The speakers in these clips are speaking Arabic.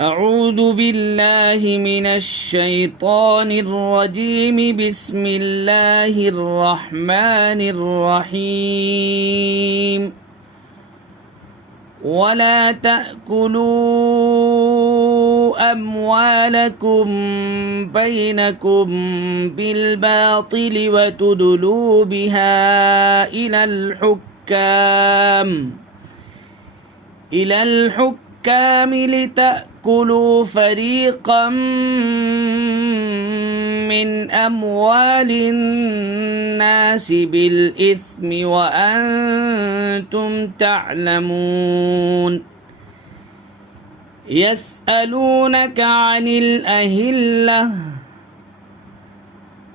أعوذ بالله من الشيطان الرجيم. بسم الله الرحمن الرحيم. ولا تأكلوا أموالكم بينكم بالباطل وتدلوا بها إلى الحكام لتأكلوا فريقا من أموال الناس بالإثم وأنتم تعلمون. يسألونك عن الأهلة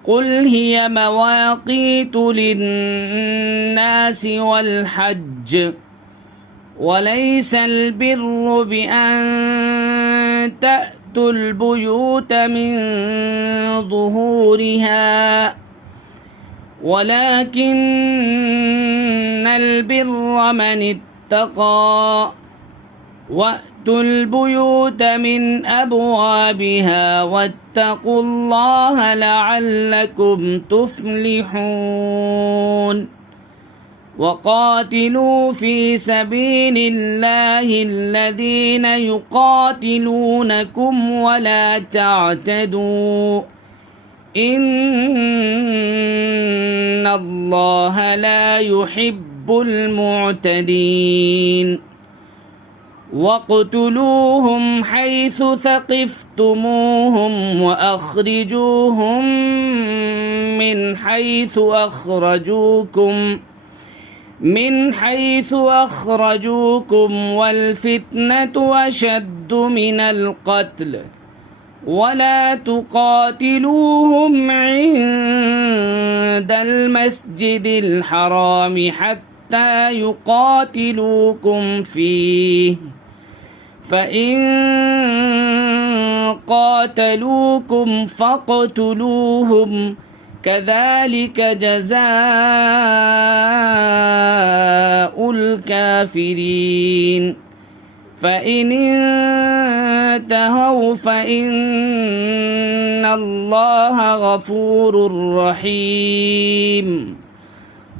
قل هي مواقيت للناس والحج وليس البر بأن تأتوا البيوت من ظهورها ولكن البر من اتقى وأتوا البيوت من أبوابها واتقوا الله لعلكم تفلحون. وقاتلوا في سبيل الله الذين يقاتلونكم ولا تعتدوا إن الله لا يحب المعتدين. واقتلوهم حيث ثقفتموهم وأخرجوهم من حيث أخرجوكم والفتنة أشد من القتل ولا تقاتلوهم عند المسجد الحرام حتى يقاتلوكم فيه فإن قاتلوكم فاقتلوهم كذلك جزاء الكافرين. فإن انتهوا فإن الله غفور رحيم.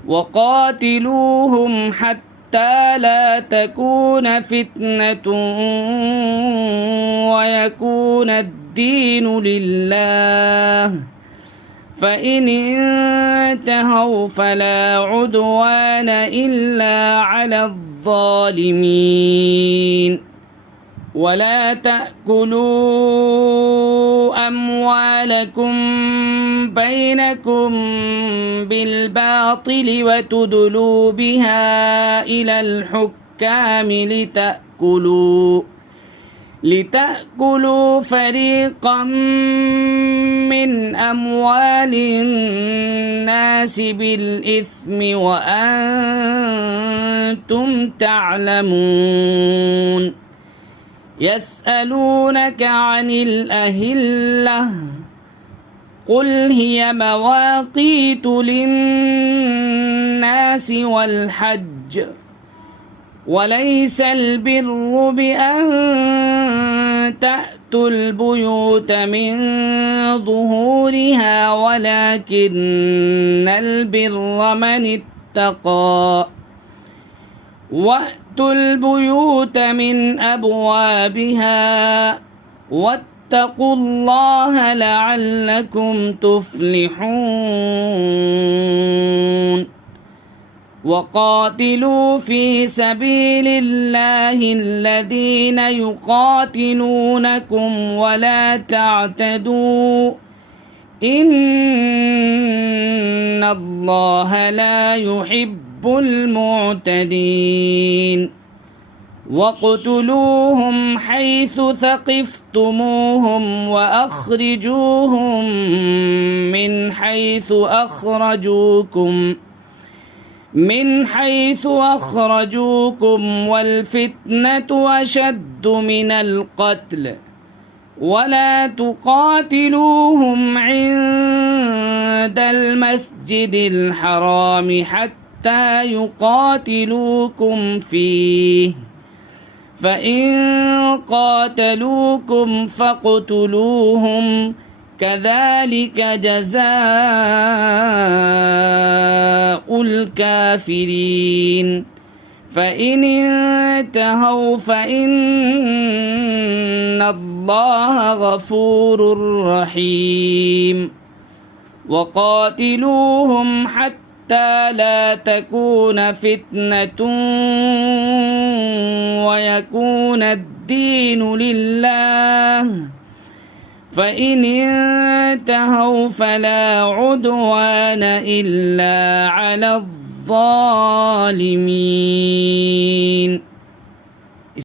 وقاتلوهم حتى لا تكون فتنة ويكون الدين لله فإن انتهوا فلا عدوان إلا على الظالمين. ولا تأكلوا أموالكم بينكم بالباطل وتدلوا بها إلى الحكام لتأكلوا فريقا من أموال الناس بالإثم وأنتم تعلمون. يسألونك عن الأهلة قل هي مواقيت للناس والحج وليس البر بأن تأتوا البيوت من ظهورها ولكن البر من اتقى وأتوا البيوت من أبوابها واتقوا الله لعلكم تفلحون. وقاتلوا في سبيل الله الذين يقاتلونكم ولا تعتدوا إن الله لا يحب المعتدين. واقتلوهم حيث ثقفتموهم وأخرجوهم من حيث أخرجوكم والفتنة أشد من القتل ولا تقاتلوهم عند المسجد الحرام حتى يقاتلوكم فيه فإن قاتلوكم فاقتلوهم كذلك جزاء الكافرين فإن انتهوا فإن الله غفور رحيم وقاتلوهم حتى لا تكون فتنة ويكون الدين لله فإن انتهوا فلا عدوان إلا على الظالمين